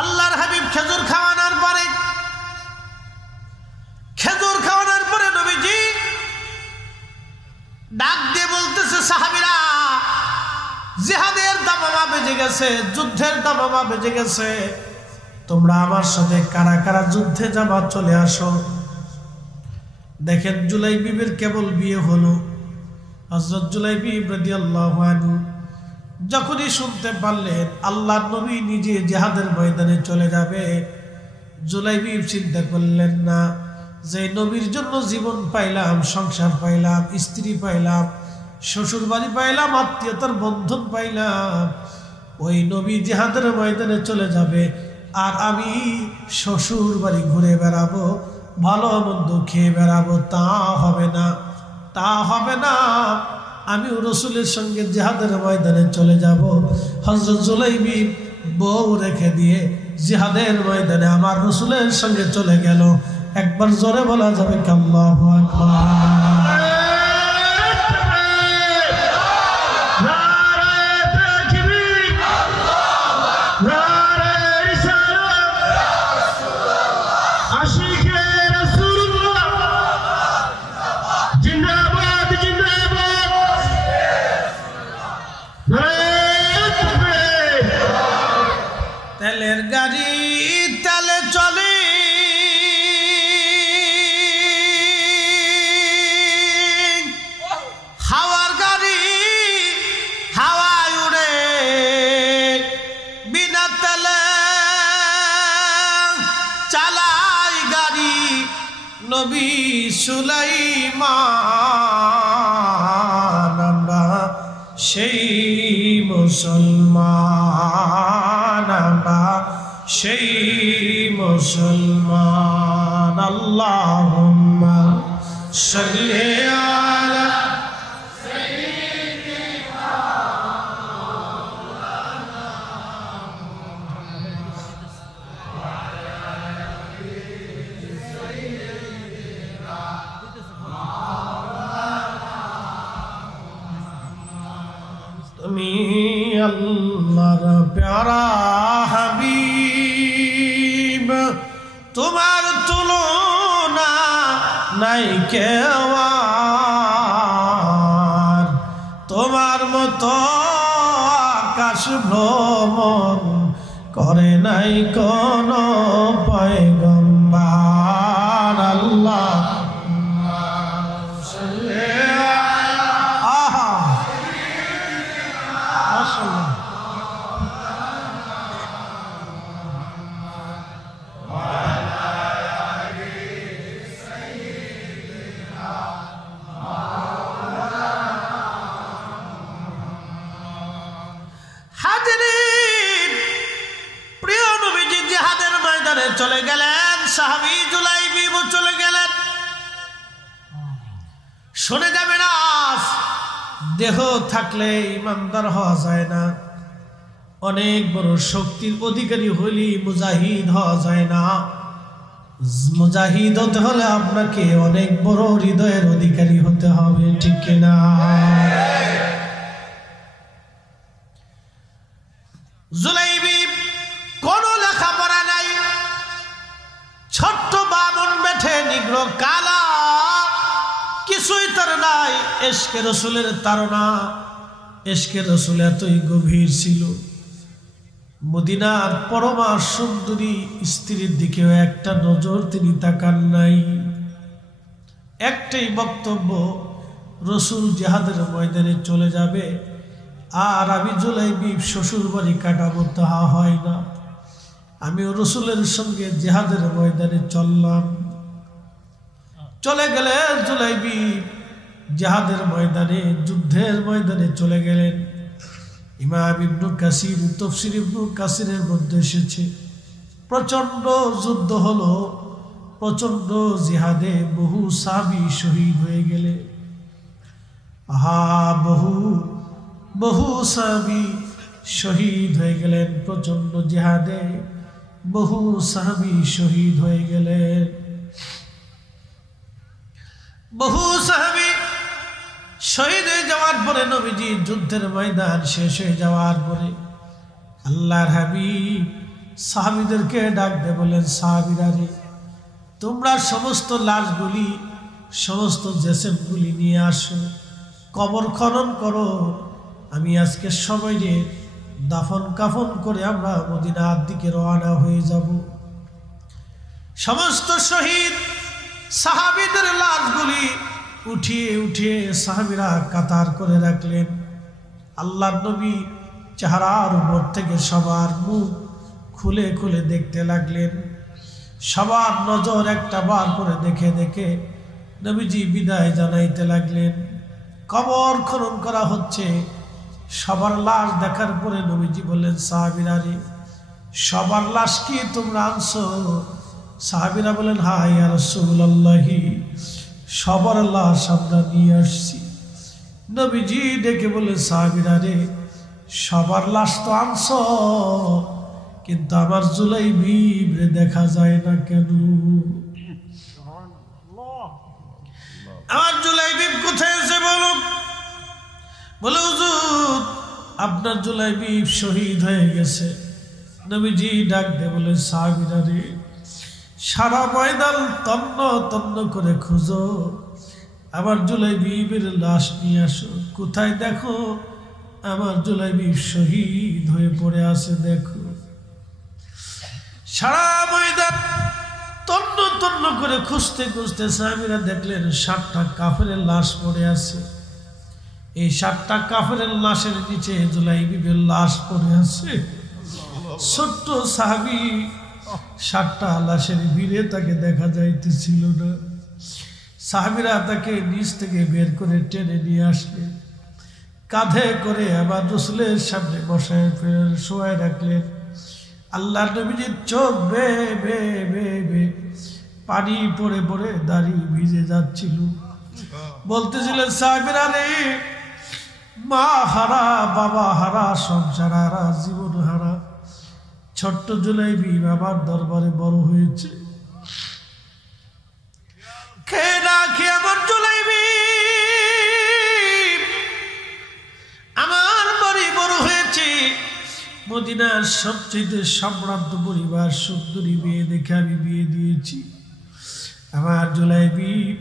আল্লাহর হাবিব খেজুর খাওয়ানোর পরে নবীজি ডাক দিয়ে বলতেছে, সাহাবীরা, জিহাদের দামামা বেজে গেছে, যুদ্ধের দামামা বেজে গেছে, তোমরা আমার সাথে কারা কারা যুদ্ধে যাবা, চলে আসো। দেখেন, জুলাইবিবের কেবল বিয়ে হলো। হযরত জুলাইবিব রাদিয়াল্লাহু আনহু যখনই শুনতে পারলেন আল্লাহর নবী নিজে জিহাদের ময়দানে চলে যাবে, জুলাইবিব চিন্তা করলেন না যে নবীর জন্য জীবন পাইলাম, সংসার পাইলাম, স্ত্রী পাইলাম, শ্বশুর বাড়ি পাইলাম, আত্মীয়তার বন্ধন পাইলাম, ওই নবী জিহাদের ময়দানে চলে যাবে আর আমি শ্বশুর বাড়ি ঘুরে বেড়াবো, ভালো মন্দ খেয়ে বেড়াবো, তা হবে না, তা হবে না। আমি রাসূলের সঙ্গে জিহাদের ময়দানে চলে যাব। হযরত জুলাইবিব বউ রেখে দিয়ে জিহাদের ময়দানে আমার রাসূলের সঙ্গে চলে গেল। একবার জোরে বলা যাবে কি আল্লাহু আকবার? তেলের গাড়ি তেলে চলে, হাওয়ার গাড়ি হাওয়ায় উড়ে, বিনা তেলে চালাই গাড়ি নবী সুলাইমান। আমরা সেই মুসলমান, আমরা সেই মুসলমান। আল্লাহুম্মা সাল্লি আলা সাইয়্যিদিনা মাওলানা মুহাম্মদ ওয়া আলা আলি সাইয়্যিদিনা মাওলানা মুহাম্মদ। তুমি আল্লাহর প্যারা হাবিব, তোমার তুলনা নাই কেউ আর, তোমার মতো আকাশ ভ্রমণ করে নাই কোন পয়গম্বর। আল্লাহ চলে গেলেন, সাহাবী জুলাইবিব চলে গেলেন। শুনে যাবে না, দেহ থাকলে ইমানদার হওয়া যায় না, অনেক বড় শক্তির অধিকারী হইলে মুজাহিদ হওয়া যায় না। মুজাহিদ হতে হলে আপনাকে অনেক বড় হৃদয়ের অধিকারী হতে হবে, ঠিক কিনা? জুলাইবিব কোন লেখাপড়া নাই, ছোট্ট বামন বেঠে নিগ্র কালা, কিছুই তার নাই। ইশকে রাসূলের তাড়না, ইশকে রাসূল এতই গভীর ছিল, মদিনার পরমা সুন্দরী স্ত্রীর দিকেও একটা নজর তিনি তাকান নাই। একটাই বক্তব্য, রাসূল জিহাদের ময়দানে চলে যাবে আর আমি জুলাইবিব শ্বশুর বাড়ি কাটাবো, তাহা হয় না। আমি রাসূলের সঙ্গে জিহাদের ময়দানে চললাম। চলে গেলেন জুলাইবিব জিহাদের ময়দানে, যুদ্ধের ময়দানে চলে গেলেন। ইমাম ইবনে কাসির তাফসীর ইবনে কাসিরের মধ্যে এসেছে, প্রচন্ড যুদ্ধ হলো, প্রচন্ড জিহাদে বহু সাহাবী শহীদ হয়ে গেলে। বহু সাহাবী শহীদ হয়ে গেলেন, প্রচন্ড জিহাদে বহু সাহাবী শহীদ হয়ে গেলেন। বহু সাহাবী শহীদ হয়ে যাওয়ার পরে, নবীজি যুদ্ধের ময়দান শেষ হয়ে যাওয়ার পরে আল্লাহর হাবিব সাহাবীদেরকে ডাক দিয়ে বলেন, সাহাবীরা রে, তোমরা সমস্ত লাশগুলি, সমস্ত জেসেমগুলি নিয়ে আসো, কবর খনন করো। আমি আজকে সবাইকে দাফন কাফন করে আমরা মদিনার দিকে রওনা হয়ে যাব। সমস্ত শহীদ সাহাবীদের লাশগুলি উঠিয়ে উঠিয়ে সাহাবীরা কাতার করে রাখলেন। আল্লাহর নবী চেহারার উপর থেকে সবার মুখ খুলে খুলে দেখতে লাগলেন। সবার নজর একটা বার করে দেখে দেখে নবীজি বিদায় জানাইতে লাগলেন। কবর খনন করা হচ্ছে। সবার লাশ দেখার পরে নবীজি বললেন, সাহাবীরা রে, সবার লাশ কি তোমরা আনছো? সাহাবীরা বলেন, হ্যাঁ ইয়া রাসূলুল্লাহ, সবার লাশ আমরা নিয়ে আসছি। নবীজি ডেকে বললেন, সাহাবীরা রে, সবার লাশ তো আনছো, কিন্তু আমার জুলাইবিবরে দেখা যায় না কেন? আমার জুলাইবিব কোথায় আছে বলো? বলে, হুজুর আপনার জুলাইবিব শহীদ হয়ে গেছে। নবীজি ডাক দিয়ে বলে, সাহাবীরা রে, সারা ময়দান তন্ন তন্ন করে খুঁজো, আমার জুলাইবিবের লাশ নিয়ে আসো। কোথায় দেখো? আমার জুলাইবিব শহীদ হয়ে পড়ে আছে, দেখো। সারা ময়দান তন্ন তন্ন করে খুঁজতে খুঁজতে সাহাবীরা দেখলেন 7টা কাফেরের লাশ পড়ে আছে। এই 7টা কাফেরের লাশের নিচে জুলাইবিবের লাশ পড়ে আছে। ছোট্ট সাহাবী 7টা লাশের ভিড়ে তাকে দেখা যাইতেছিল না। সাহাবীরা তাকে নিচ থেকে বের করে টেনে নিয়ে আসলেন, কাঁধে করে আবার রাসূলের সামনে বসায় ফের শোয়ায় রাখলেন। আল্লাহর নবীজির চোখ বে বে বে বে পানি পড়ে পড়ে দাড়ি ভিজে যাচ্ছিল। বলতেছিলেন, সাহাবীরা রে, মা হারা, বাবা হারা, সংসার হারা, জীবন হারা ছোট্ট জুলাইবিব আমার দরবারে বড় হয়েছে। খেয়ে না খেয়ে আমার জুলাইবিব আমার বাড়ি বড় হয়েছে। মদিনার সবচেয়ে সম্ভ্রান্ত পরিবার সুন্দরী মেয়ে দেখে আমি বিয়ে দিয়েছি। আমার জুলাইবিব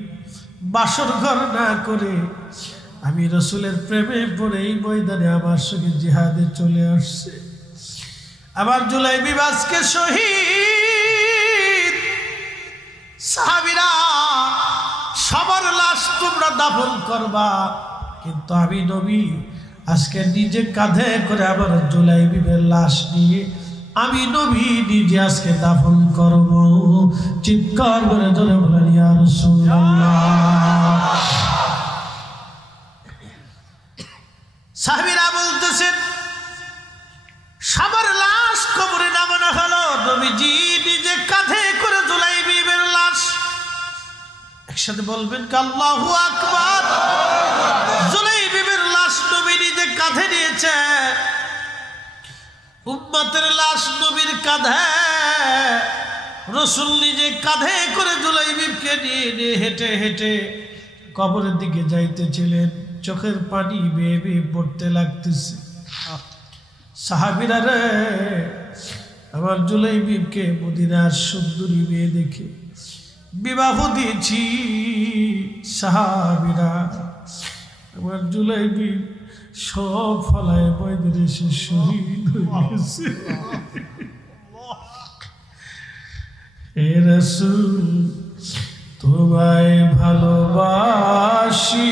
বাসর ঘর না করে আমি রাসূলের প্রেমে পড়ে এই ময়দানে আমার সঙ্গে জিহাদে চলে আসছে। আমার জুলাইবিব আজকে শহীদ। সাহাবীরা, সবার লাশ তোমরা দাফন করবা, কিন্তু আমি নবী আজকে নিজে কাঁধে করে আমার জুলাইবিবের লাশ নিয়ে আমি নবী নিজে আজকে দাফন করব। চিৎকার করে ধরে বলেন, ইয়া রাসূলুল্লাহ। সাহাবীরা বলতেছেন, সবার লাশ কবরে নামানো হলো, নবীজি নিজে কাঁধে করে জুলাইবিবের লাশ। একসাথে বলবেন কি আল্লাহু আকবার। জুলাইবিবের লাশ নবী নিজে কাঁধে নিয়েছে। উম্মতের লাশ নবীর কাঁধে, রাসূল নিজে কাঁধে করে জুলাইবিবকে নিয়ে নিয়ে হেঁটে হেঁটে কবরের দিকে যাইতেছিলেন। চোখের পানি বেয়ে বেয়ে পড়তে লাগতেছে। সাহাবীরা রে, আমার জুলাইবিবকে মদিনার সুন্দরী মেয়ে দেখে বিবাহ দিয়েছি। সাহাবীরা, আমার জুলাইবিব সব ফলায় ময়দানে এসে শহীদ হয়ে গেছে। হে রাসূল, তোমায় ভালোবাসি,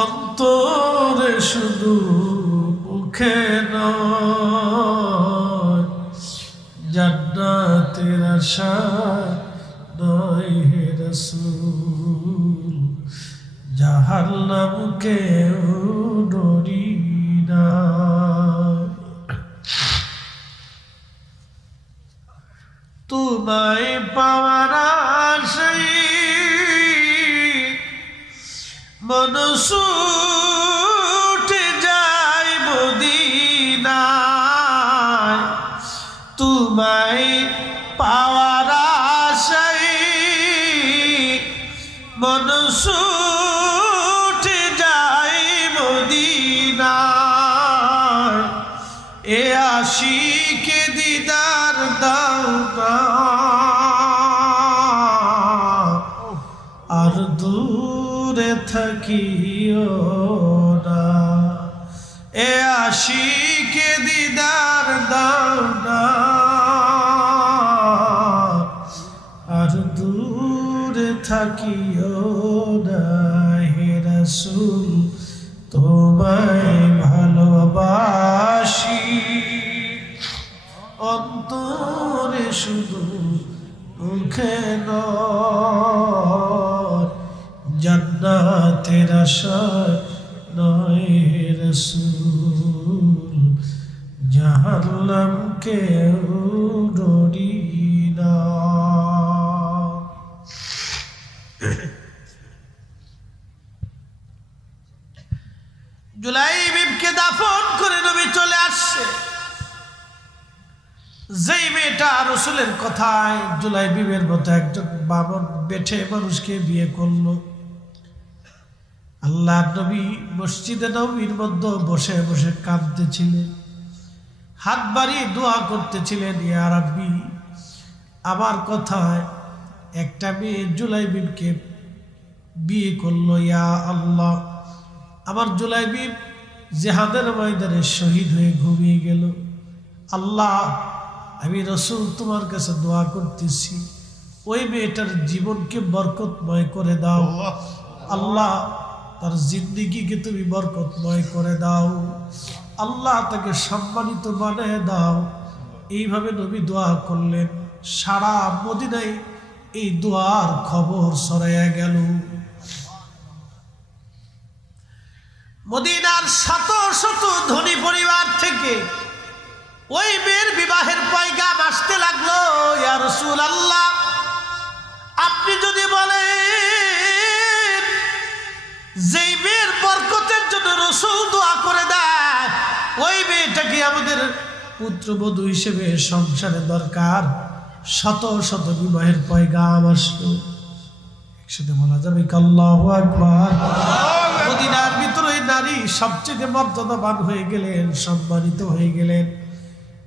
অন্তরে শুধু মুখে নয়, জান্নাতের আশা নয় হে রাসূল, জাহান্নামকেও ডরি না। তোমায় পাওয়ার আশায় মন ছুটে যায় মদিনায়, তোমায় পাওয়ার আশায় মন ছুটে যায় মদিনায়। আশিকে দিদার দাও না, আর দূরে থাকিও না। এ আশিকে দিদার দাও না, আর দূরে থাকিও না। হে রাসূল তোমায় ভালোবাসি, অন্তরে শুধু মুখে নয়, জান্নাতের আশায় নয় হে রাসূল, জাহান্নামকে ডরি না। জুলাইবিবকে দাফন করে নবী চলে আসছে। যেই মেয়েটা রাসূলের কথায় জুলাইবিবের মতো একজন বামন বেঠে মানুষকে বিয়ে করলো, আল্লাহর নবী মসজিদে নববীর মধ্যে বসে বসে কাঁদতেছিলেন, হাত বাড়িয়ে দোয়া করতেছিলেন, ইয়া রাব্বি, আমার কথায় একটা মেয়ে জুলাইবিবকে বিয়ে করলো, ইয়া আল্লাহ, আমার জুলাইবিব জিহাদের ময়দানে শহীদ হয়ে ঘুমিয়ে গেল। আল্লাহ, আমি রাসূল তোমার কাছে দোয়া করতেছি, ওই মেয়েটার জীবনকে বরকতময় করে দাও। আল্লাহ, তার জিন্দেগিকে তুমি বরকতময় করে দাও। আল্লাহ, তাকে সম্মানিত বানিয়ে দাও। এইভাবে নবী দোয়া করলেন। সারা মদিনায় এই দোয়ার খবর ছড়াইয়া গেল। মদিনার শত শত ধনী পরিবার থেকে ওই মেয়ের বিবাহের পয়গাম আসতে লাগলো। ইয়া রাসূলুল্লাহ, আপনি যদি বলেন যেই মেয়ের বরকতের জন্য রাসূল দোয়া করে দেয়, ওই মেয়েটাকে আমাদের পুত্রবধূ হিসেবে সংসারে দরকার। শত শত বিবাহের পয়গাম আসলো। একসাথে বলা যাবে আল্লাহু আকবার। মদিনার ভিতরে নারী সবচেয়ে মর্যাদাবান হয়ে গেলেন, সম্মানিত হয়ে গেলেন।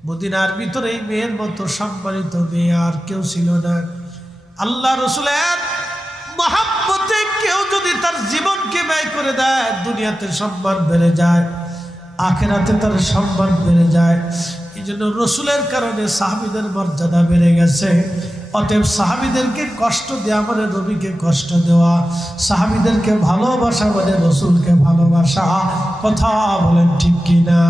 মদিনার ভিতরে মেয়ের মতো সম্মানিত মেয়ে আর কেউ ছিল না। আল্লাহ রাসূলের মহব্বতে কেউ যদি তার জীবনকে ব্যয় করে দেয়, দুনিয়াতে সম্মান বেড়ে যায়, আখিরাতে তার সম্মান বেড়ে যায়। এই জন্য রাসূলের কারণে সাহাবীদের মর্যাদা বেড়ে গেছে। অতএব সাহাবীদেরকে কষ্ট দেওয়া মানে নবীকে কষ্ট দেওয়া, সাহাবীদেরকে ভালোবাসা মানে রাসূলকে ভালোবাসা। কথা বলেন ঠিক কিনা?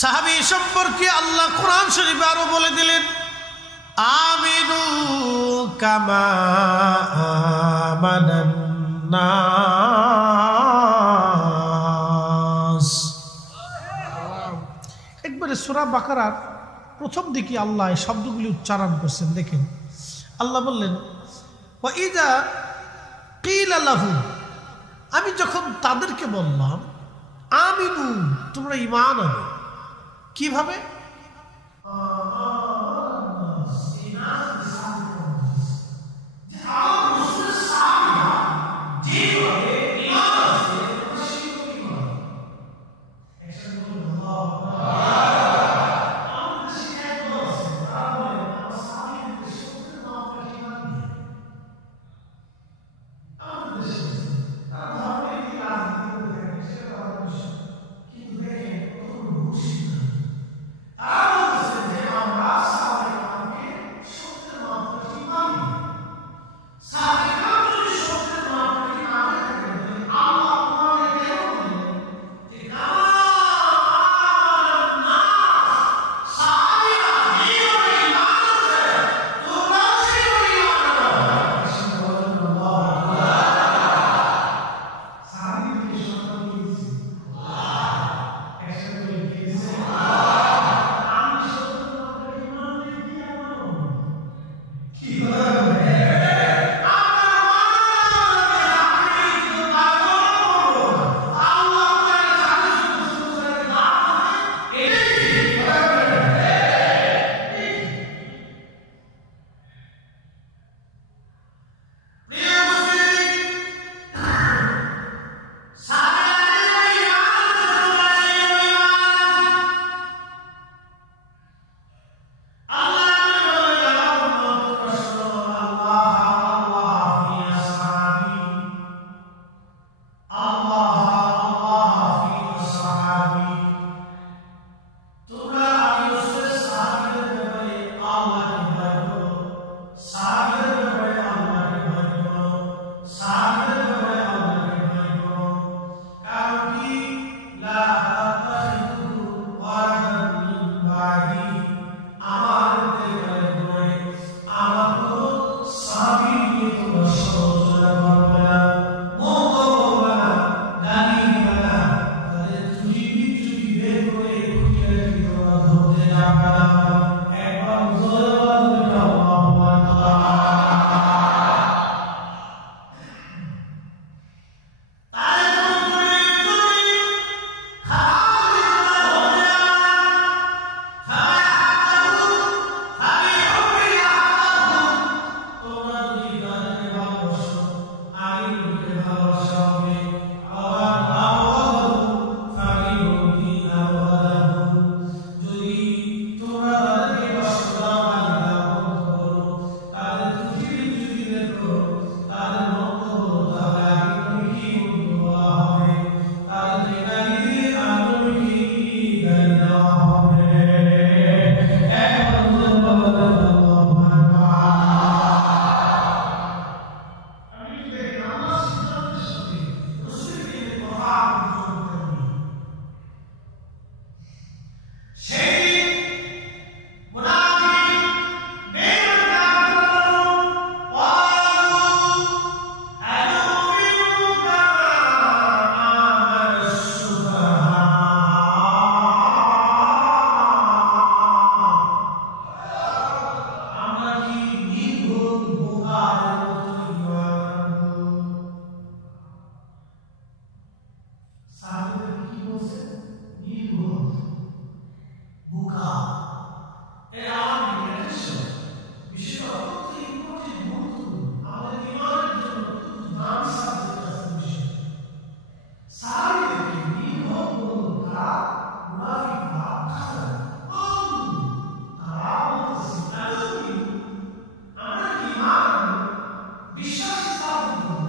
সাহাবী সম্পর্কে আল্লাহ কোরআন শরীফে আরো বলে দিলেন, আমিনু কামা আমানান নাস। একবারে সূরা বাকারার প্রথম দিকে আল্লাহ এই শব্দগুলি উচ্চারণ করছেন। দেখেন, আল্লাহ বললেন, ওয়া ইযা কিলা লাহুম, আমি যখন তাদেরকে বললাম আমিনু, তোমরা ঈমান আনো। কিভাবে? সাহাবীদের কি বলছে? নির্বোধ, বোকা। এই আরবি ট্র্যাডিশন বিষয়টা অত্যন্ত ইম্পর্টেন্ট, গুরুত্বপূর্ণ আমাদের ইমানের জন্য অত্যন্ত দামি সাবজেক্ট আছে বিষয়। সাহাবীদেরকে নির্বোধ বলল কারা? মুনাফিক বা কাফের। তারা বলতেছে আমরা কি ইমান বিশ্বাস স্থাপন করি।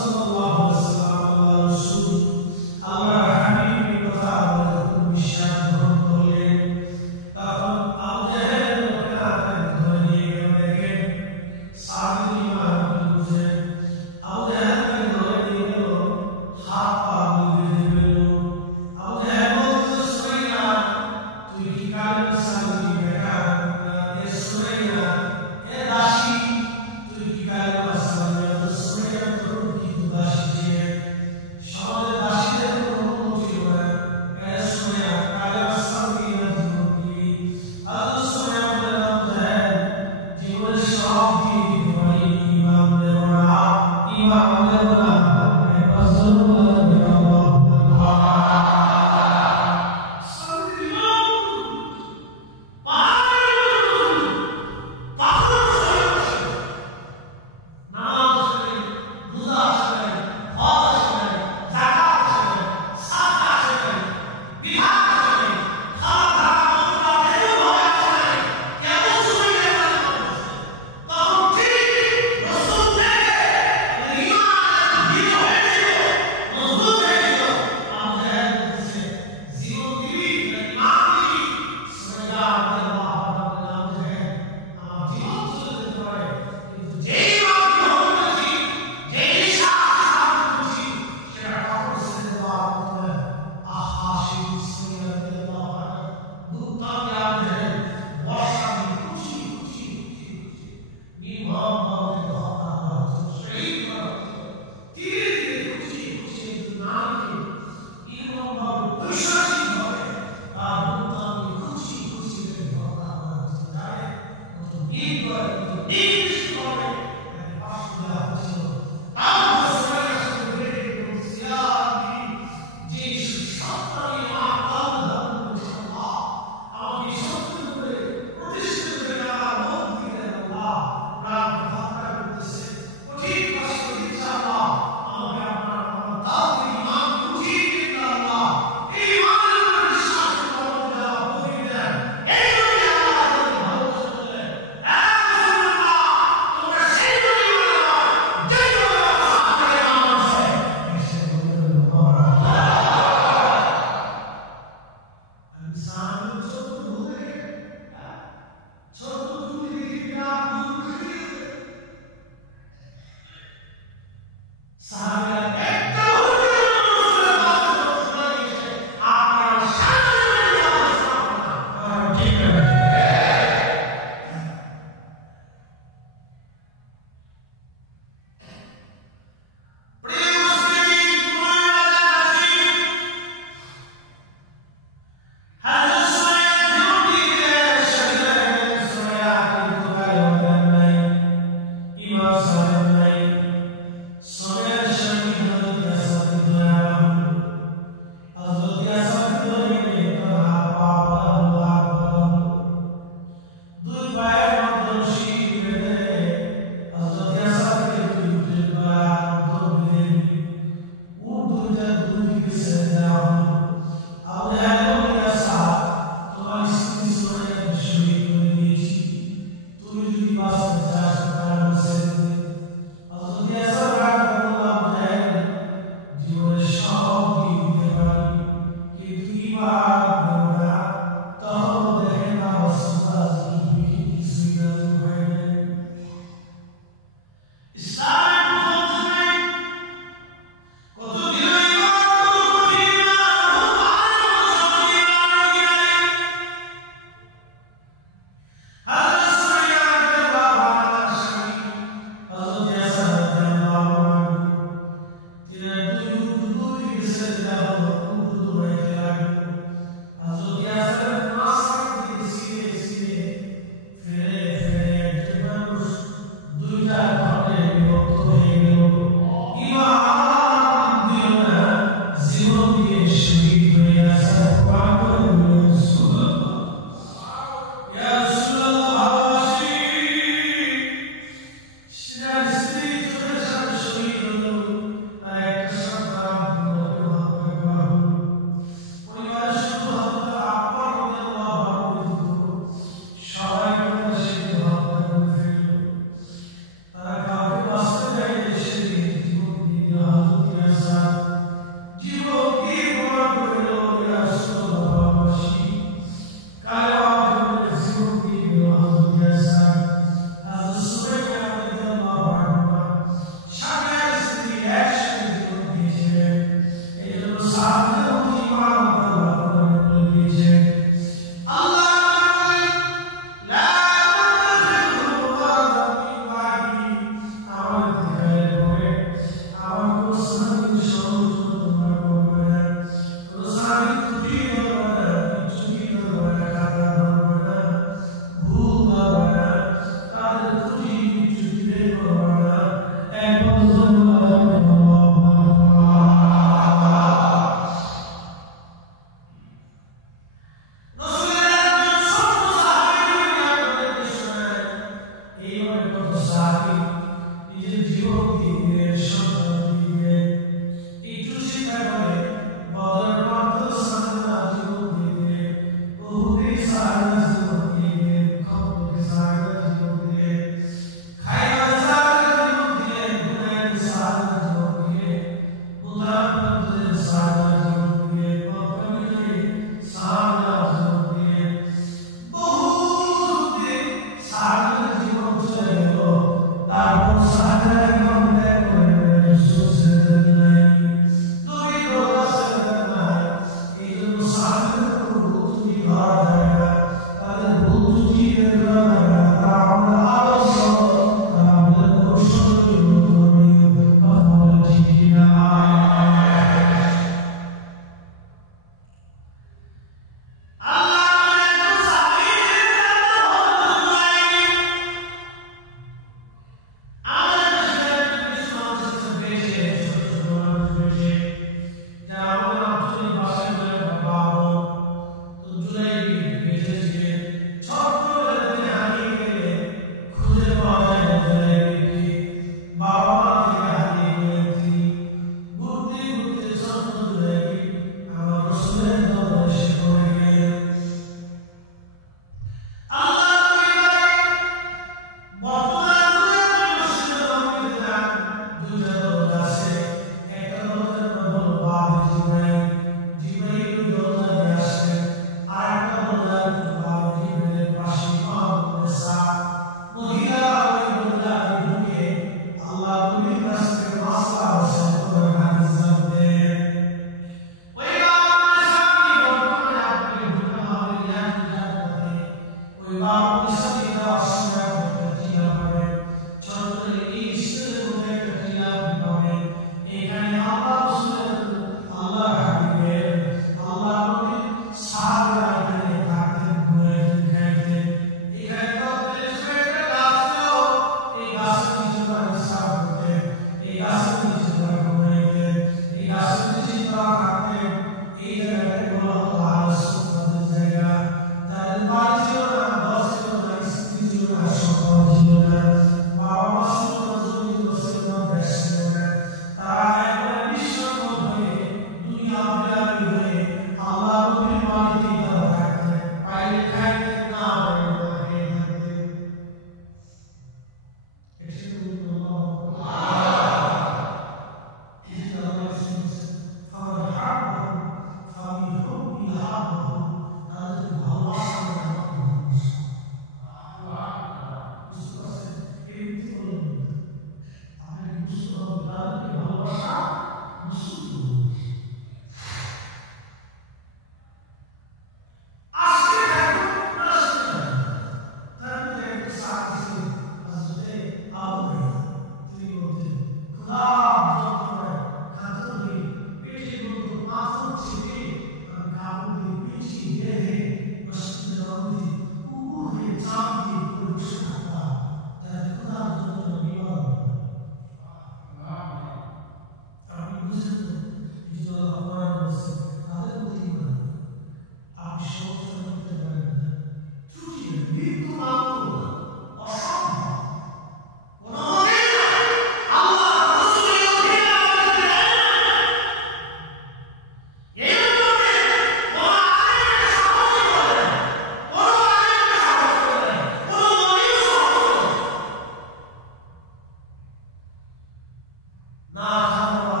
না খাওয়া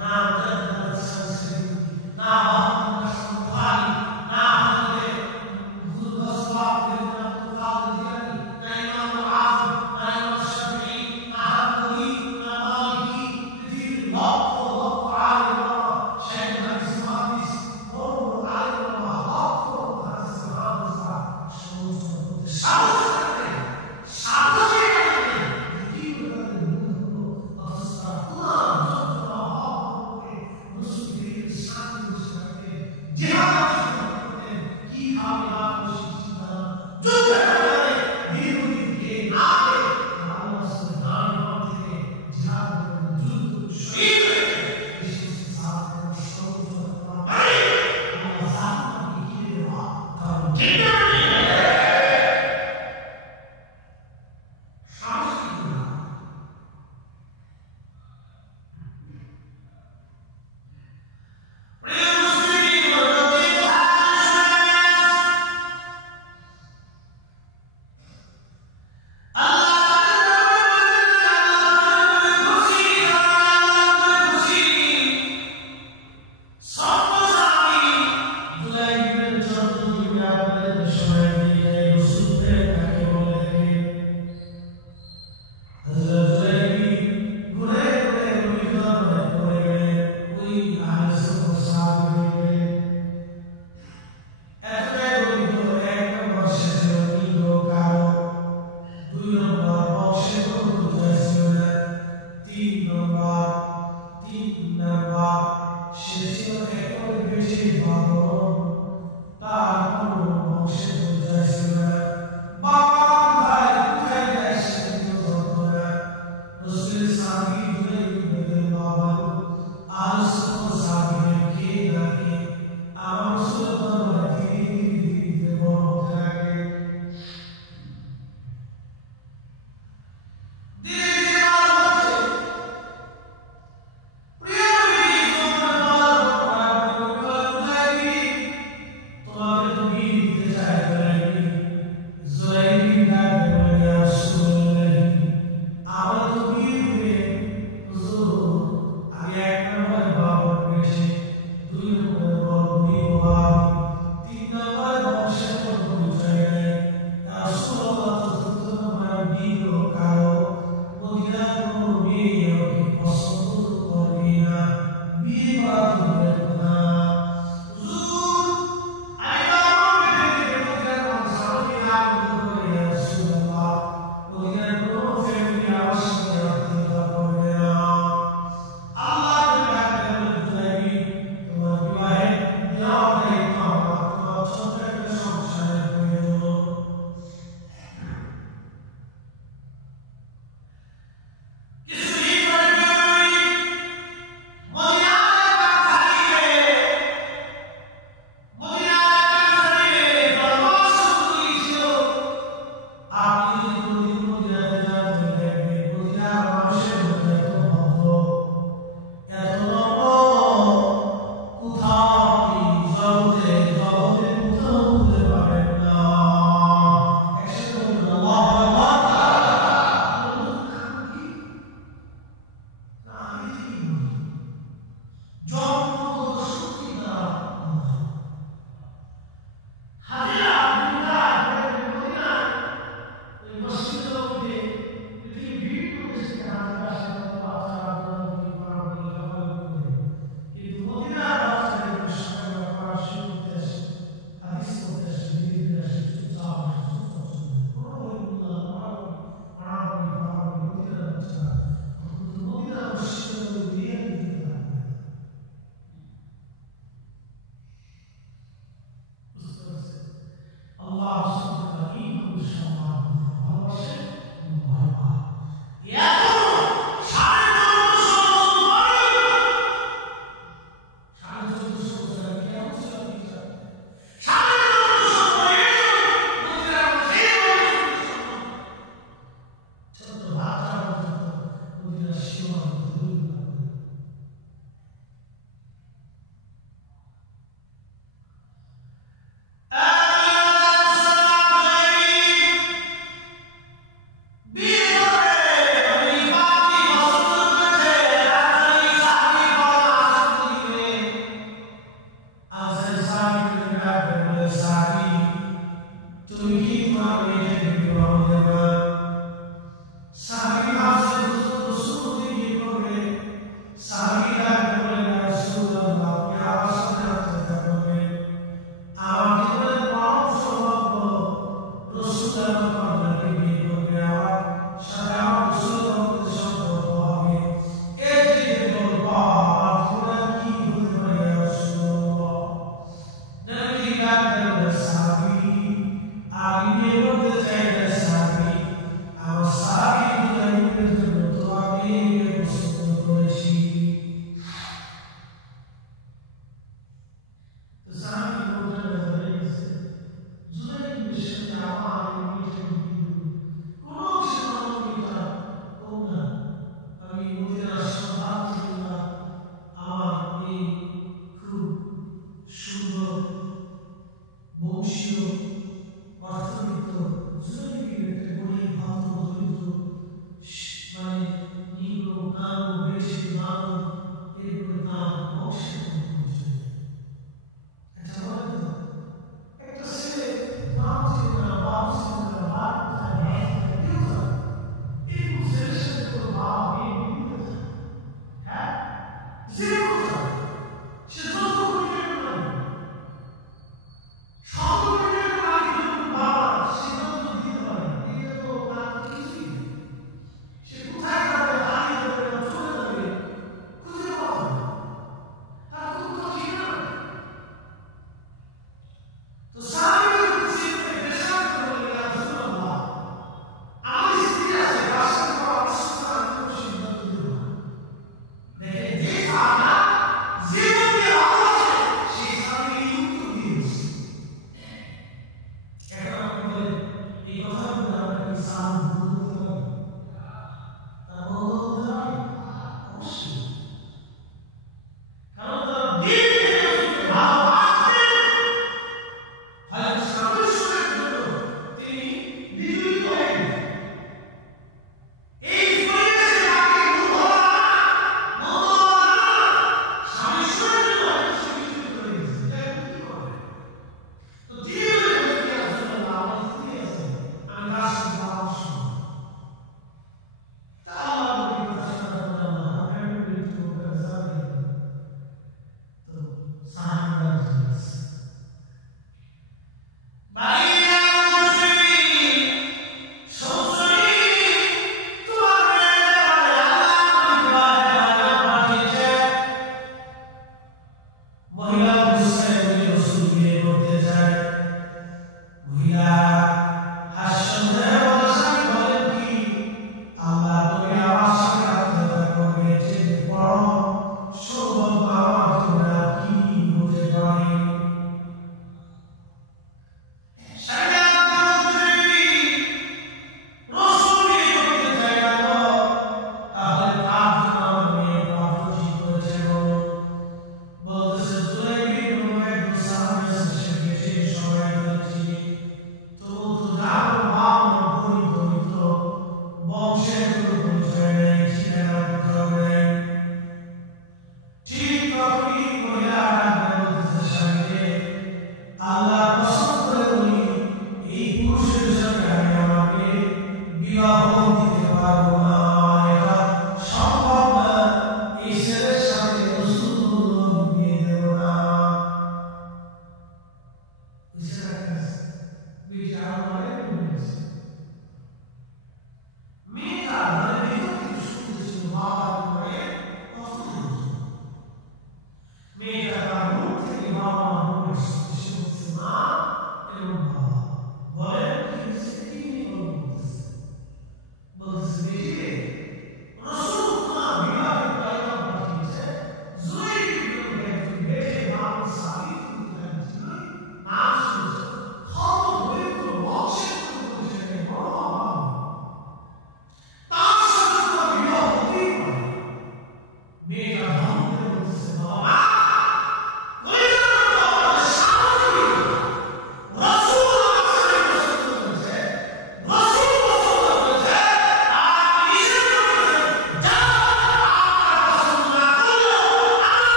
না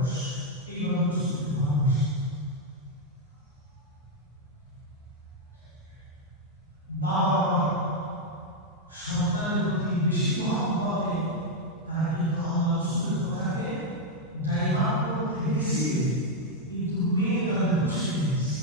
মানুষ, এই মানুষ মানুষ। বাবা সন্তানের প্রতি বেশি মহব্বতে তারা কিন্তু আল্লাহ রাসূলের কথাকে ডাইভার্ট করতে গেছে, কিন্তু মেয়ে তাদের বসে গেছে।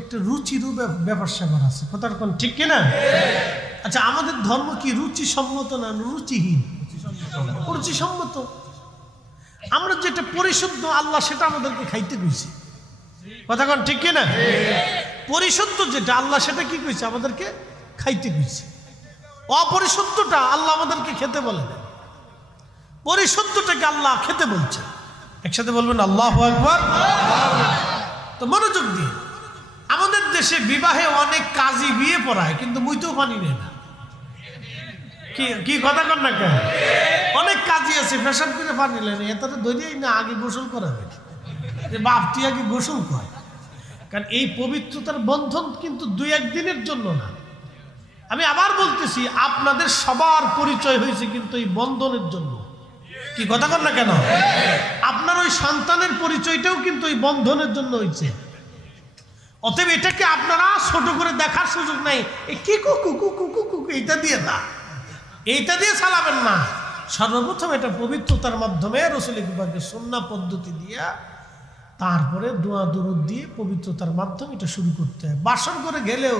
একটা রুচিরও ব্যাপার স্যাপার আছে, কথার কোন ঠিক কিনা? আচ্ছা, আমাদের ধর্ম কি রুচি সম্মত না রুচিহীন? রুচিসম্মত। আমরা যেটা পরিশুদ্ধ আল্লাহ সেটা আমাদেরকে খাইতে কইছে, কথা কোন ঠিক কিনা? পরিশুদ্ধ যেটা আল্লাহ সেটা কি কইছে? আমাদেরকে খাইতে কইছে। অপরিশুদ্ধটা আল্লাহ আমাদেরকে খেতে বলে না, পরিশুদ্ধটাকে আল্লাহ খেতে বলছে। একসাথে বলবেন আল্লাহু আকবার। তো মনোযোগ দিয়ে, আমাদের দেশে বিবাহে অনেক কাজী বিয়ে পড়ায় কিন্তু মুইতেও পানি নেয় না। কি কথা কর না কেন? অনেক কাজী আছে ফ্যাশন করে পানি নেয় না, এত ধরিয়েই না আগে গোসল করাবে যে বাপ তুই আগে গোসল কর। কারণ এই পবিত্রতার বন্ধন কিন্তু 2-1 দিনের জন্য না। আমি আবার বলতেছি, আপনাদের সবার পরিচয় হয়েছে কিন্তু এই বন্ধনের জন্য। কি কথা কর না কেন? আপনার ওই সন্তানের পরিচয়টাও কিন্তু এই বন্ধনের জন্য হয়েছে। অতএব এটাকে আপনারা ছোট করে দেখার সুযোগ নাই। এই কি কুকু কুকু কুকু এইটা দিয়ে না, এইটা দিয়ে চালাবেন না। সর্বপ্রথম এটা পবিত্রতার মাধ্যমে রাসূল পাকের সুন্নাহ পদ্ধতি দিয়া, তারপরে দোয়া দুরূদ দিয়ে পবিত্রতার মাধ্যমে এটা শুরু করতে হয়। বাসন করে গেলেও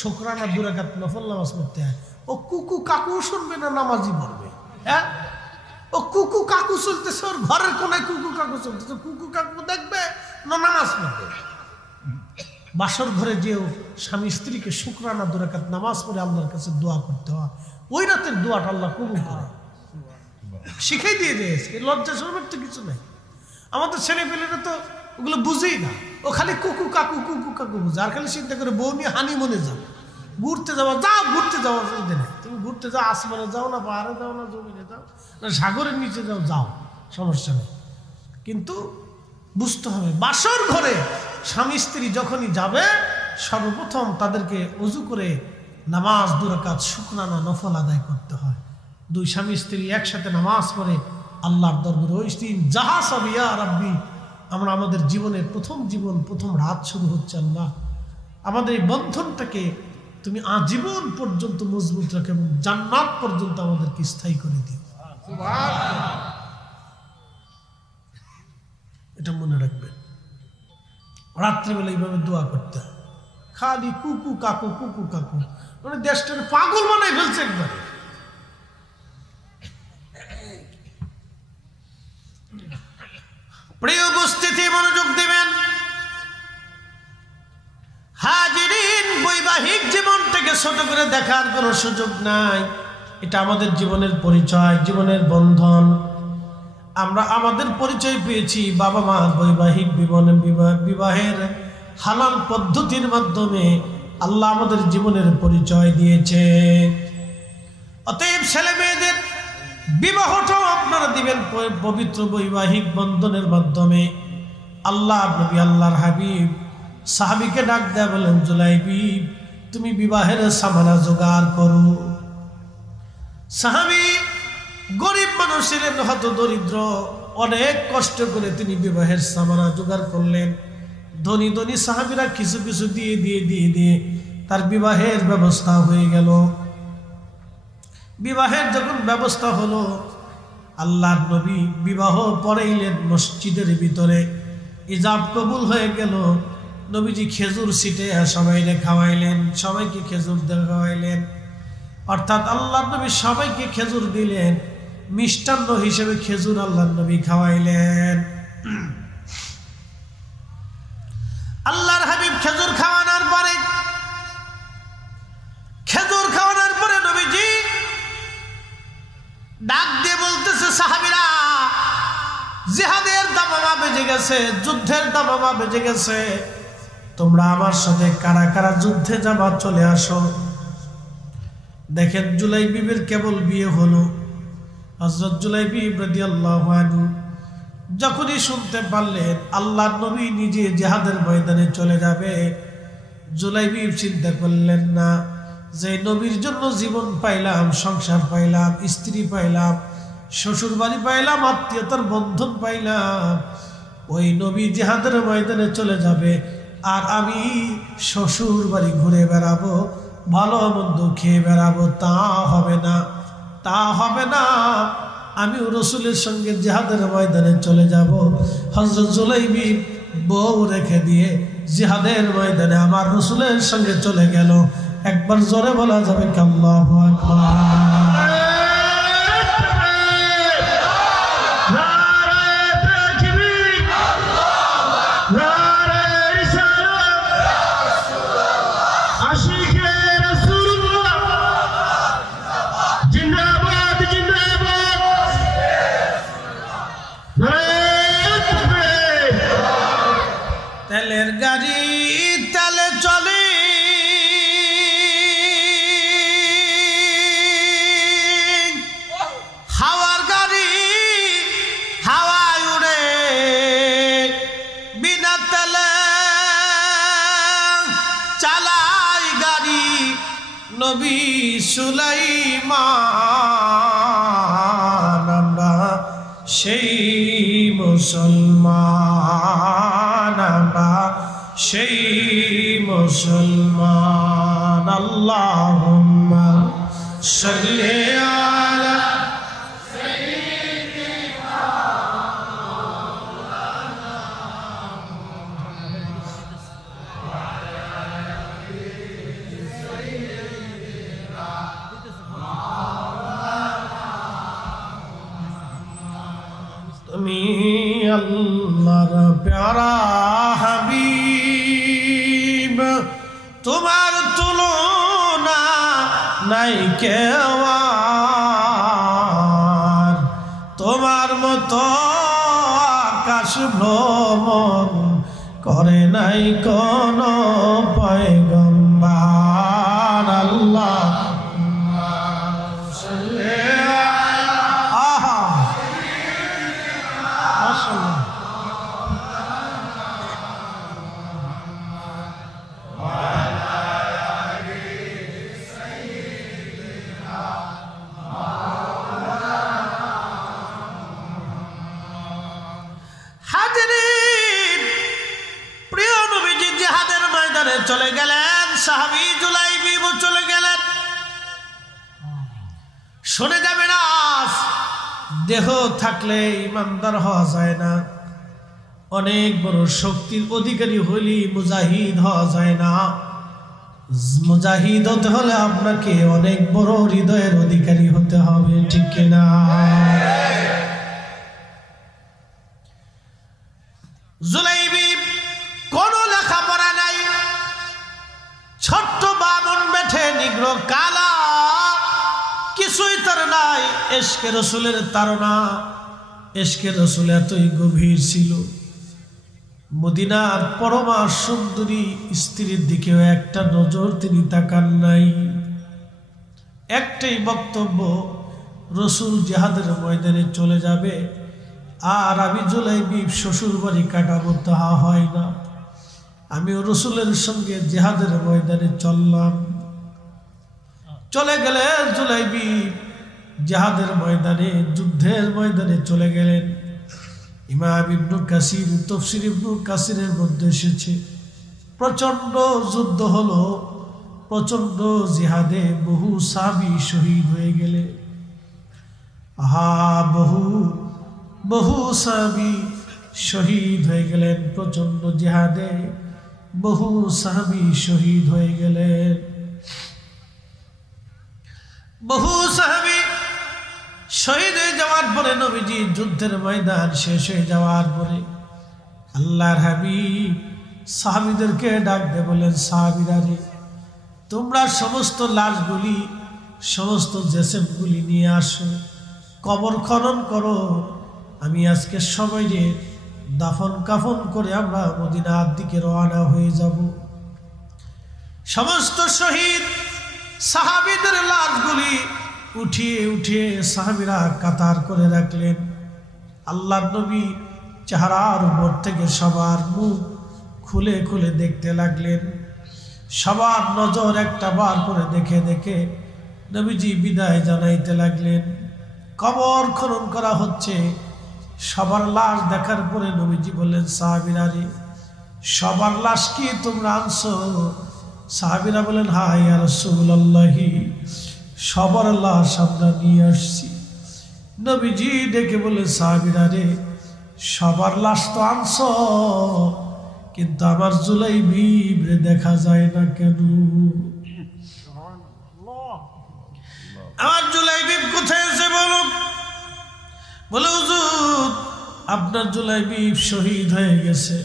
শুকরানা 2 রাকাত নফল নামাজ পড়তে হয়। ও কুকু কাকু শুনবে না, নামাজই পড়বে। হ্যাঁ, ও কুকু কাকু চলতেছে, ওর ঘরের কোনায় কুকু কাকু চলতেছে, কুকু কাকু দেখবে না, নামাজ পড়বে। বাসর ঘরে যেও স্বামী স্ত্রীকে শুকরানা 2 রাকাত নামাজ পড়ে আল্লাহর কাছে দোয়া করতে হয়। ওই রাতের দোয়াটা আল্লাহ কবুল করে। শিখাই দিয়ে দিয়েছে, লজ্জা শরমের তো কিছু নাই। আমাদের ছেলে পেলেরা তো ওগুলো বুঝেই না, ও খালি কুকু কাকু বুঝে। আর খালি চিন্তা করে বউ নিয়ে হানিমুনে যাও, ঘুরতে যাওয়া, যাও ঘুরতে যাওয়া, অসুবিধা নেই। তুমি ঘুরতে যাও, আসমানে যাও না, পাহাড়ে যাও না, জমিনে যাও না, সাগরের নিচে যাও, যাও, সমস্যা নেই। কিন্তু বুঝতে হবে, বাসর ঘরে স্বামী স্ত্রী যখনই যাবে, সর্বপ্রথম তাদেরকে ওযু করে নামাজ 2 রাকাত শুকরানা নফল আদায় করতে হয়। 2 স্বামী স্ত্রী একসাথে নামাজ পড়ে আল্লাহর দরবারে ওই দিন যাহা সব, ইয়া রাব্বি, আমরা আমাদের জীবনের প্রথম রাত শুরু হচ্ছে। আল্লাহ, আমাদের এই বন্ধনটাকে তুমি আজীবন পর্যন্ত মজবুত রাখো এবং জান্নাত পর্যন্ত আমাদেরকে স্থায়ী করে দিও। এটা মনে রাখবেন, রাত্রিবেলা এইভাবে দোয়া করতে হয়। খালি কুকু কাকু মানে দেশটার পাগল বানাই ফেলছে একবার। প্রিয় উপস্থিতি, মনোযোগ দিবেন। হাজিরিন, বৈবাহিক জীবনটাকে ছোট করে দেখার কোনো সুযোগ নাই। এটা আমাদের জীবনের পরিচয়, জীবনের বন্ধন। আমরা আমাদের পরিচয় পেয়েছি বাবা মা বৈবাহিক বিবাহের হালাল পদ্ধতির মাধ্যমে। আল্লাহ আমাদের জীবনের পরিচয় দিয়েছে। অতএব ছেলে মেয়েদের বিবাহটাও আপনারা দিবেন পবিত্র বৈবাহিক বন্ধনের মাধ্যমে। আল্লাহ নবী, আল্লাহর হাবিব সাহাবীকে ডাক দেয়া বলেন, জুলাইবি, তুমি বিবাহের সামানা জোগাড় করো। সাহাবী গরিব মানুষের হত দরিদ্র, অনেক কষ্ট করে তিনি বিবাহের সামানা জোগাড় করলেন। ধনী ধনী সাহাবীরা কিছু কিছু দিয়ে তার বিবাহের ব্যবস্থা হয়ে গেল। বিবাহের যখন ব্যবস্থা হলো, আল্লাহর নবী বিবাহ পড়াইলেন মসজিদের ভিতরে। ইজাব কবুল হয়ে গেল। নবীজি খেজুর ছিটে সবাইকে খাওয়াইলেন, সবাইকে খেজুর খাওয়াইলেন। অর্থাৎ আল্লাহর নবী সবাইকে খেজুর দিলেন, মিষ্টান্ন হিসেবে খেজুর আল্লাহর নবী খাওয়াইলেন। আল্লাহর হাবিব খেজুর খাওয়ানোর পরে নবীজি ডাক দিয়ে বলতেছে, সাহাবীরা, জিহাদের দামামা বেজে গেছে, যুদ্ধের দামামা বেজে গেছে। তোমরা আমার সাথে কারা কারা যুদ্ধে যাবা, চলে আসো। দেখেন, জুলাইবিবের কেবল বিয়ে হলো। হযরত জুলাইবি রাদিয়াল্লাহু আনহু যখনই শুনতে পারলেন আল্লাহর নবী নিজে জিহাদের ময়দানে চলে যাবে, জুলাইবি চিন্তা করলেন না যে নবীর জন্য জীবন পাইলাম, সংসার পাইলাম, স্ত্রী পাইলাম, শ্বশুর বাড়ি পাইলাম, আত্মীয়তার বন্ধন পাইলাম। ওই নবী জিহাদের ময়দানে চলে যাবে আর আমি শ্বশুর বাড়ি ঘুরে বেড়াবো, ভালো মন্দ খেয়ে বেড়াবো। তা হবে না। আমি রাসূলের সঙ্গে জিহাদের ময়দানে চলে যাব। হযরত জুলাইবি বউ রেখে দিয়ে জিহাদের ময়দানে আমার রাসূলের সঙ্গে চলে গেল। একবার জোরে বলা যাবে কি আল্লাহু আকবার? তেলের গাড়ি তেলে চলে, হাওয়ার গাড়ি হাওয়ায় উড়ে, বিনা তেলে নবী সুলাইমান আমরা সেই মুসলমান আমরা সেই মুসলমান আল্লাহুম্মা সাল্লি আলা তুমি আল্লাহর প্যারা হাবিব তোমার তুলনা নাই কেউ আর তোমার মতো আকাশ ভ্রমণ করে নাই কোন পয়গম্বর আল্লাহ চলে গেলেন সাহাবী জুলাইবিব চলে গেলেন শুনে যাবেন আজ দেহ থাকলে ইমানদার হওয়া যায় না অনেক বড় শক্তির অধিকারী হইলে মুজাহিদ হওয়া যায় না মুজাহিদ হতে হলে আপনাকে অনেক বড় হৃদয়ের অধিকারী হতে হবে ঠিক কিনা জুলাইবিব কোন লেখাপড়া নাই ছোট্ট বামন বেঠে নিগ্র কালা কিছুই তার নাই ইশকে রাসূলের তাড়না ইশকে রাসূল এতই গভীর ছিল মদিনার পরমা সুন্দরী স্ত্রীর দিকেও একটা নজর তিনি তাকান নাই একটাই বক্তব্য রাসূল জিহাদের ময়দানে চলে যাবে আর আমি জুলাইবিব শ্বশুর বাড়ি কাটাবো তাহা হয় না আমি রাসূলের সঙ্গে জিহাদের ময়দানে চললাম চলে গেলে জুলাইবিব জিহাদের ময়দানে যুদ্ধের ময়দানে চলে গেলেন ইমাম ইবনে কাসির তাফসীর ইবনে কাসিরের মধ্যে এসেছে প্রচন্ড যুদ্ধ হলো প্রচন্ড জিহাদে বহু সাহাবী শহীদ হয়ে গেলে বহু সাহাবী শহীদ হয়ে গেলেন প্রচন্ড জিহাদে বহু সাহাবী শহীদ হয়ে গেলেন বহু সাহাবী শহীদ হয়ে যাওয়ার পরে নবীজি যুদ্ধের ময়দান শেষ হয়ে যাওয়ার পরে আল্লাহর হাবিব সাহাবীদেরকে ডাক দিয়ে বলেন সাহাবীরা রে তোমরা সমস্ত লাশগুলি সমস্ত জেসেমগুলি নিয়ে আসো কবর খনন করো আমি আজকে সবাইকে দাফন কাফন করে আমরা মদিনার দিকে রওনা হয়ে যাব সমস্ত শহীদ সাহাবীদের লাশগুলি উঠিয়ে উঠিয়ে সাহাবীরা কাতার করে রাখলেন আল্লাহর নবী চেহারার উপর থেকে সবার মুখ খুলে খুলে দেখতে লাগলেন সবার নজর একটা বার করে দেখে দেখে নবীজি বিদায় জানাইতে লাগলেন কবর খনন করা হচ্ছে সবার লাশ দেখার পরে নবীজি বললেন সাহাবীরা রে সবার লাশ কি তোমরা আনছো সাহাবীরা বলেন হ্যাঁ ইয়া রাসূলুল্লাহ সবার লাশ আমরা নিয়ে আসছি নবীজি ডেকে বলে সাহাবীরা রে সবার লাশ তো আনছো কিন্তু আমার জুলাইবিব রে দেখা যায় না কেন আমার জুলাইবিব কোথায় আছে বলো বলে হুজুর আপনার জুলাইবিব শহীদ হয়ে গেছে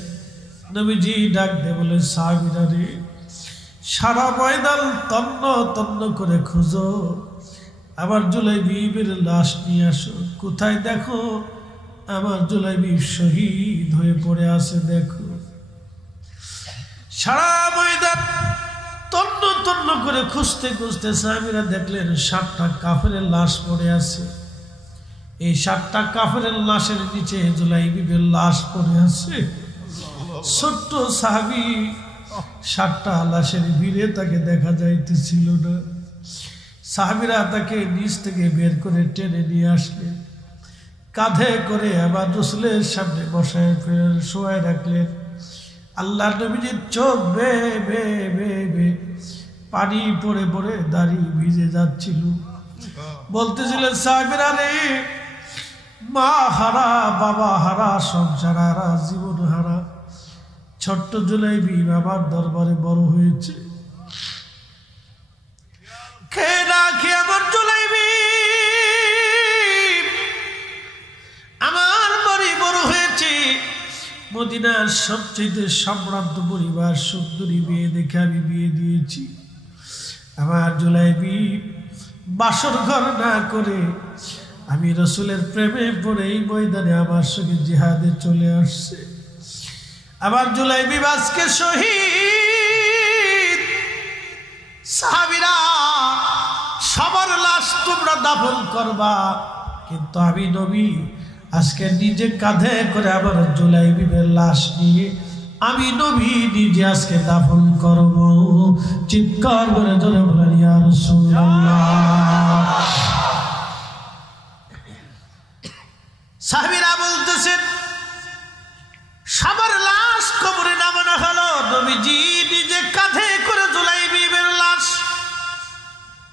নবীজি ডাক দিয়ে বলে সাহাবীরা রে সারা ময়দান তন্ন তন্ন করে খুঁজো আমার জুলাইবিবের লাশ নিয়ে আসো কোথায় দেখো আমার জুলাইবিব শহীদ হয়ে পড়ে আছে দেখো সারা ময়দান তন্ন তন্ন করে খুঁজতে খুঁজতে সাহাবীরা দেখলেন 7টা কাফেরের লাশ পড়ে আছে এই 7টা কাফেরের লাশের নিচে জুলাইবিবের লাশ পড়ে আছে ছোট্ট সাহাবী 7টা লাশের ভিড়ে তাকে দেখা যাইতেছিল না সাহাবীরা তাকে নিচ থেকে বের করে টেনে নিয়ে আসলেন, কাঁধে করে আবার রাসূলের সামনে বসায় ফের শোয়ায় রাখলেন। আল্লাহ নবীজির চোখ বেয়ে বেয়ে বেয়ে বেয়ে পানি পড়ে পড়ে দাড়ি ভিজে যাচ্ছিল। বলতেছিলেন, সাহাবীরা রে, মা হারা, বাবা হারা, সংসার হারা, জীবন হারা, ছোট্ট জুলাইবি বাবার দরবারে বড় হয়েছে। খেয়ে না খেয়ে আমার জুলাইবি আমার বাড়ি বড় হয়েছে। মদিনার সবচেয়ে সম্ভ্রান্ত পরিবার, সুন্দরী মেয়ে দেখে আমি বিয়ে দিয়েছি। আমার জুলাইবি বাসর ঘর না করে আমি রাসূলের প্রেমে পড়ে এই ময়দানে আমার সঙ্গে জিহাদে চলে আসছে। আমার জুলাইবি আজকে শহীদ। সাহাবীরা, সবার লাশ তোমরা দাফন করবা, কিন্তু আমি নবী আজকে নিজে কাঁধে করে আমার জুলাইবির লাশ নিয়ে আমি নবী নিজে আজকে দাফন করব। চিৎকার করে জোরে বলেন, ইয়া রাসূলুল্লাহ। সাহাবীরা বলতেছেন, সবার লাশ কবরে নামানো হলো, নবীজি নিজে কাঁধে করে জুলাইবির লাশ।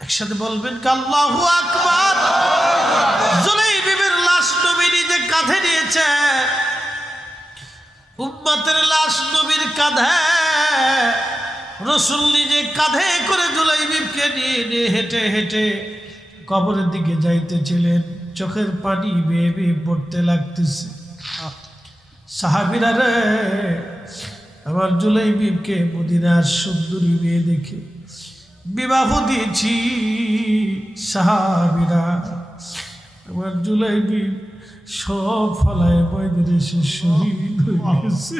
একসাথে বলবেন আল্লাহু আকবার। জুলাইবির লাশ নবী নিজে কাঁধে নিয়েছে। উম্মতের লাশ নবীর কাঁধে, রাসূল নিজে কাঁধে করে জুলাইবিকে নিয়ে হেঁটে হেঁটে কবরের দিকে যাইতেছিলেন। চোখের পানি বেয়ে বেয়ে পড়তে লাগতেছে। সাহাবীরা রে, আমার জুলাইবিকে মদিনার সুন্দরী মেয়ে দেখে বিবাহ দিয়েছি। সাহাবীরা, আমার জুলাইবি সব ফলায় ময়দানে এসে শহীদ হয়ে গেছে।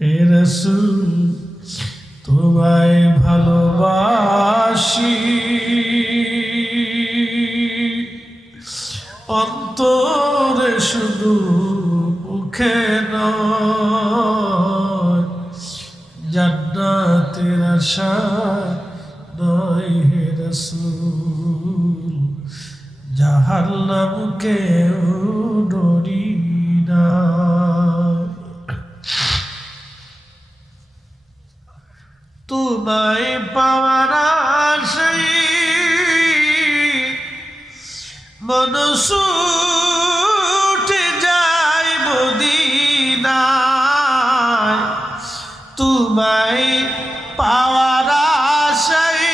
হে রাসূল, তোমায় ভালোবাসি, অন্তরে শুধু মুখে নয়, জান্নাতের আশা নয় হে রাসূল, জাহান্নামকে ডরি না। তোমায় পাওয়ার আশায় মন ছুটে যায় মদিনায়। তোমায় পাওয়ার আশায়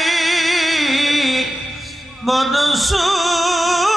মন ছুটে